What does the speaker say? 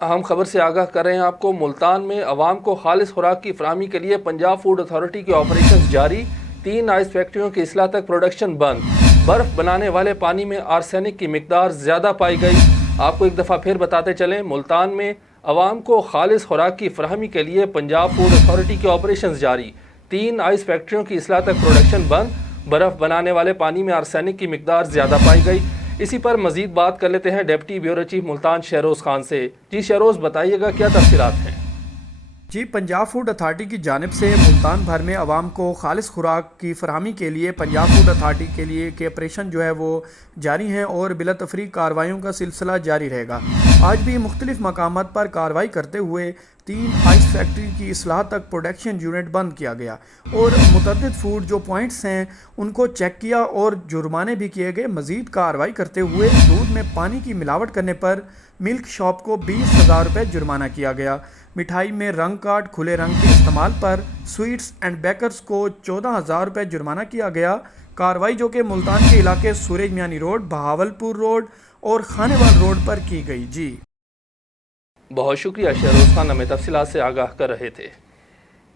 اہم خبر سے آگاہ کر رہے ہیں آپ کو۔ ملتان میں عوام کو خالص خوراک کی فراہمی کے لیے پنجاب فوڈ اتھارٹی کے آپریشنز جاری، 3 آئس فیکٹریوں کی اصلاح تک پروڈکشن بند۔ برف بنانے والے پانی میں آرسینک کی مقدار زیادہ پائی گئی۔ آپ کو ایک دفعہ پھر بتاتے چلیں، ملتان میں عوام کو خالص خوراک کی فراہمی کے لیے پنجاب فوڈ اتھارٹی کے آپریشنز جاری، 3 آئس فیکٹریوں کی اصلاح تک پروڈکشن بند۔ برف بنانے والے پانی میں آرسینک کی مقدار زیادہ پائی گئی۔ اسی پر مزید بات کر لیتے ہیں deputy bureau chief Multan Shahroz Khan سے۔ جی شہروز، بتائیے گا کیا تفصیلات ہیں؟ جی، پنجاب فوڈ اتھارٹی کی جانب سے ملتان بھر میں عوام کو خالص خوراک کی فراہمی کے لیے پنجاب فوڈ اتھارٹی کے لیے کے آپریشن جو ہے وہ جاری ہیں اور بلا تفریق کارروائیوں کا سلسلہ جاری رہے گا۔ آج بھی مختلف مقامات پر کارروائی کرتے ہوئے 3 آئس فیکٹری کی اصلاح تک پروڈکشن یونٹ بند کیا گیا اور متعدد فوڈ جو پوائنٹس ہیں ان کو چیک کیا اور جرمانے بھی کیے گئے۔ مزید کارروائی کرتے ہوئے دودھ میں پانی کی ملاوٹ کرنے پر ملک شاپ کو 20,000 روپے جرمانہ کیا گیا۔ مٹھائی میں رنگ کارڈ کھلے رنگ کے استعمال پر سویٹس اینڈ بیکرز کو 14,000 روپے جرمانہ کیا گیا۔ کارروائی جو کہ ملتان کے علاقے سورج میانی روڈ، بہاولپور روڈ اور خانیوال روڈ پر کی گئی۔ جی بہت شکریہ شہروز خان، ہمیں تفصیلات سے آگاہ کر رہے تھے۔